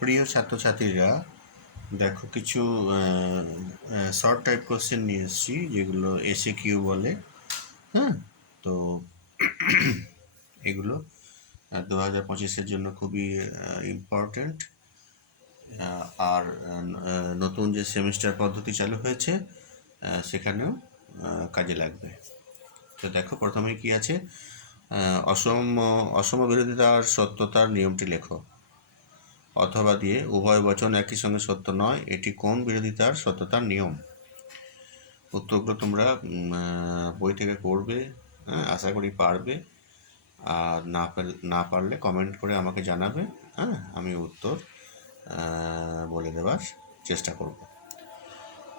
প্রিয় ছাত্রছাত্রীরা, দেখো কিছু শর্ট টাইপ কোশ্চেন নিয়ে এসেছি, যেগুলো এসএকিউ বলে। হ্যাঁ, তো এগুলো 2025-এর জন্য খুবই ইম্পর্ট্যান্ট। আর নতুন যে সেমিস্টার পদ্ধতি চালু হয়েছে সেখানেও কাজে লাগবে। তো দেখো, প্রথমে কি আছে, অসম অসম বিরোধিতার সত্যতার নিয়মটি লেখো। অথবা দিয়ে উভয় বচন একই সঙ্গে সত্য নয়, এটি কোন বিরোধিতার সত্যতার নিয়ম? উত্তরগুলো তোমরা বই থেকে করবে, আশা করি পারবে। আর না পারলে কমেন্ট করে আমাকে জানাবে, আমি উত্তর বলে দেওয়ার চেষ্টা করব।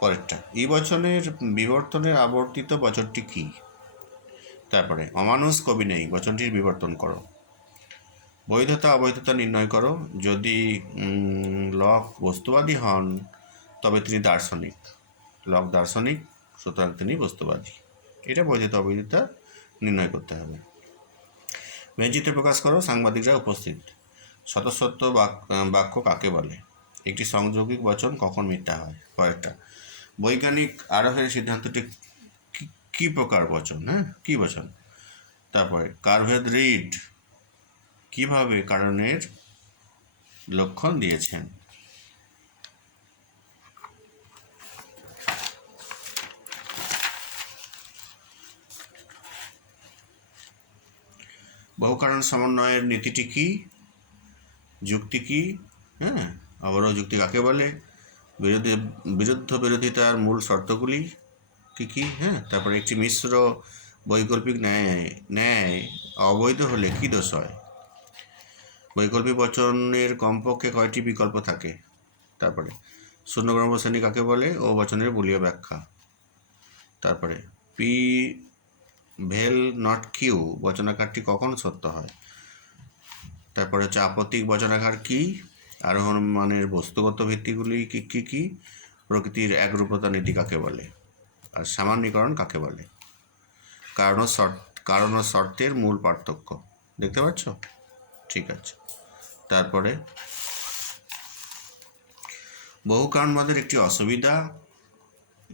পরেরটা, এই বচনের বিবর্তনের আবর্তিত বচনটি কী? তারপরে, অমানুষ কবি নেই, বচনটির বিবর্তন করো। বৈধতা অবৈধতা নির্ণয় করো। যদি লক বস্তুবাদী হন তবে তিনি দার্শনিক। লক দার্শনিক, সুতরাং তিনি বস্তুবাদী। এটা বৈধতা অবৈধতা নির্ণয় করতে হবে। বেঞ্চিত্রে প্রকাশ করো, সাংবাদিকরা উপস্থিত। স্বতঃসত্য বাক্য কাকে বলে? একটি সংযোগিক বচন কখন মিথ্যা হয়? কয়েকটা, বৈজ্ঞানিক আরোহের সিদ্ধান্তটি কি প্রকার বচন? কি বচন? তারপরে, কার্ভেদ রিড কিভাবে কারণের লক্ষণ দিয়েছেন? বহু কারণ সমন্বয়ের নীতিটি কি? যুক্তি কি? অবরোহ যুক্তি কাকে বলে? বিরুদ্ধ বিরোধিতার মূল শর্তগুলি কি কি? তারপরে, একটি মিশ্র বৈকল্পিক ন্যায় অবৈধ হলে কি দোষ হয়? বৈকল্পিক বচনের কমপক্ষে কয়টি বিকল্প থাকে? তারপরে, শূন্যগ্রন্থ শ্রেণী কাকে বলে ও বচনের বুলীয় ব্যাখ্যা। তারপরে, পি ভেল নট কিউ বচনাকারটি কখন সত্য হয়? তারপরে হচ্ছে আপত্তিক বচনাকার কি? আরোহণ মানের বস্তুগত ভিত্তিগুলি কি কি? প্রকৃতির একরূপতা নীতি কাকে বলে? আর সামান্যীকরণ কাকে বলে? কারণ ও শর্তের মূল পার্থক্য দেখতে পাচ্ছ? ঠিক আছে। তারপরে, বহু কারণবাদের একটি অসুবিধা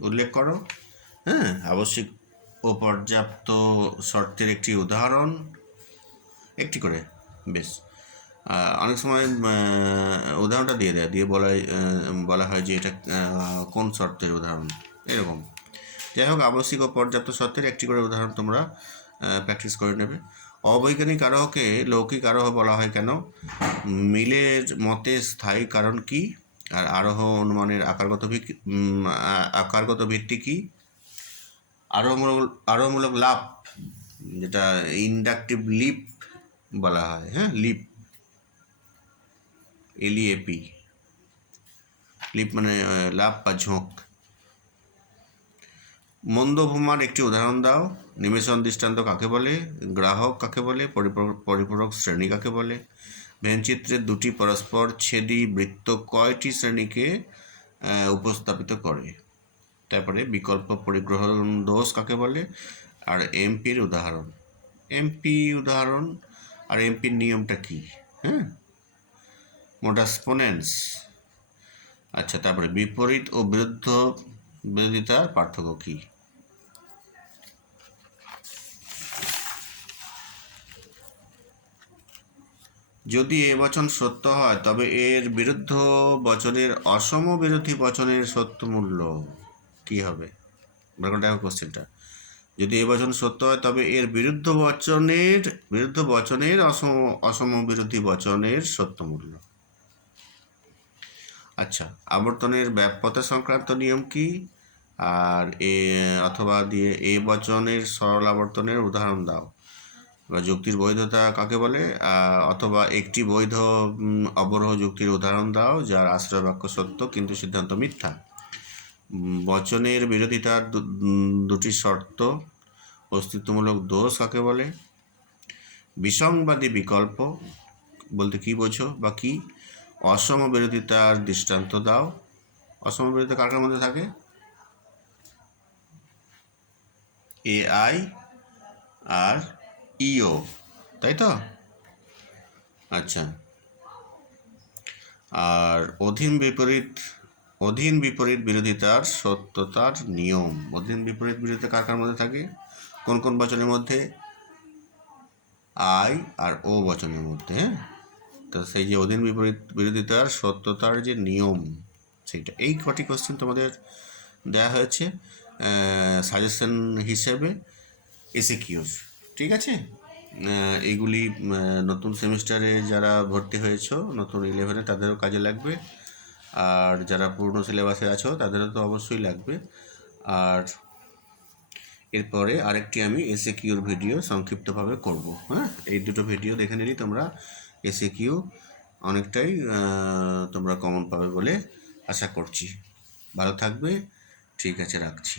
উল্লেখ করো। আবশ্যিক ও পর্যাপ্ত শর্তের একটি উদাহরণ, একটি করে। বেশ, অনেক সময় উদাহরণটা দিয়ে বলা হয় যে এটা কোন শর্তের উদাহরণ, এরকম। যাই হোক, আবশ্যিক ও পর্যাপ্ত শর্তের একটি করে উদাহরণ তোমরা প্র্যাকটিস করে নেবে। অবৈজ্ঞানিক আরোহকে লৌকিক আরোহ বলা হয় কেন? মিলের মতে স্থায়ী কারণ কি? আর অনুমানের আকারগত ভিত্তি কি? আরোহমূলক লাভ, যেটা ইন্ডাকটিভ লিপ বলা হয়, লিপ, এলইএপি, লিপ মানে লাভ বা ঝোঁক। মন্দভূমার একটি উদাহরণ দাও। নিবেশন দৃষ্টান্ত কাকে বলে? গ্রাহক কাকে বলে? পরিপূরক শ্রেণী কাকে বলে? ভেনচিত্রের দুটি পরস্পর ছেদি বৃত্ত কয়টি শ্রেণীকে উপস্থাপিত করে? তারপরে, বিকল্প পরিগ্রহণ দোষ কাকে বলে? আর এমপির উদাহরণ, আর এমপির নিয়মটা কি? Modus ponens. আচ্ছা, তারপরে, বিপরীত ও বিরোধিতার পার্থক্য কি? যদি এ বচন সত্য হয় তবে এর বিরুদ্ধ বচনের অসম বিরোধী বচনের সত্য মূল্য কি হবে? দেখো কোশ্চেনটা, যদি এ বচন সত্য হয় তবে এর বিরুদ্ধ বচনের অসম বিরোধী বচনের সত্য মূল্য। আচ্ছা, আবর্তনের ব্যাপ্যতা সংক্রান্ত নিয়ম কি? আর অথবা দিয়ে এ বচনের সরল আবর্তনের উদাহরণ দাও। বা যুক্তির বৈধতা কাকে বলে? অথবা একটি বৈধ অবরোহ যুক্তির উদাহরণ দাও যার আশ্রয় বাক্য সত্য কিন্তু সিদ্ধান্ত মিথ্যা। বচনের বিরোধিতার দুটি শর্ত, অস্তিত্বমূলক দোষ কাকে বলে? বিসংবাদী বিকল্প বলতে কি বোঝো বা কি? অসম বিরোধিতার দৃষ্টান্ত দাও। অসম বিরোধিতা কার মধ্যে থাকে? AI আর EO, তাই তো? আচ্ছা, আর অধীন বিপরীত বিরোধিতার সত্যতার নিয়ম। অধীন বিপরীত বিরোধিতা কার কার মধ্যে থাকে? কোন কোন বচনের মধ্যে? আই আর ও বচনের মধ্যে। হ্যাঁ, তো সেই যে অধীন বিপরীত বিরোধিতার সত্যতার যে নিয়ম, সেইটা, এই কটি কোশ্চেন তোমাদের দেওয়া হয়েছে সাজেশন হিসেবে এসিকিউর। ঠিক আছে, এইগুলি নতুন সেমিস্টারে যারা ভর্তি হয়েছো নতুন 11-এ তাদেরও কাজে লাগবে, আর যারা পুরনো সিলেবাসে আছো তাদেরও তো অবশ্যই লাগবে। আর এরপরে আরেকটি আমি এসএকিউর ভিডিও সংক্ষিপ্তভাবে করব। হ্যাঁ, এই দুটো ভিডিও দেখে নিলেই তোমরা এসএকিউ অনেকটাই তোমরা কমন পাবে বলে আশা করছি। ভালো থাকবে, ঠিক আছে, রাখছি।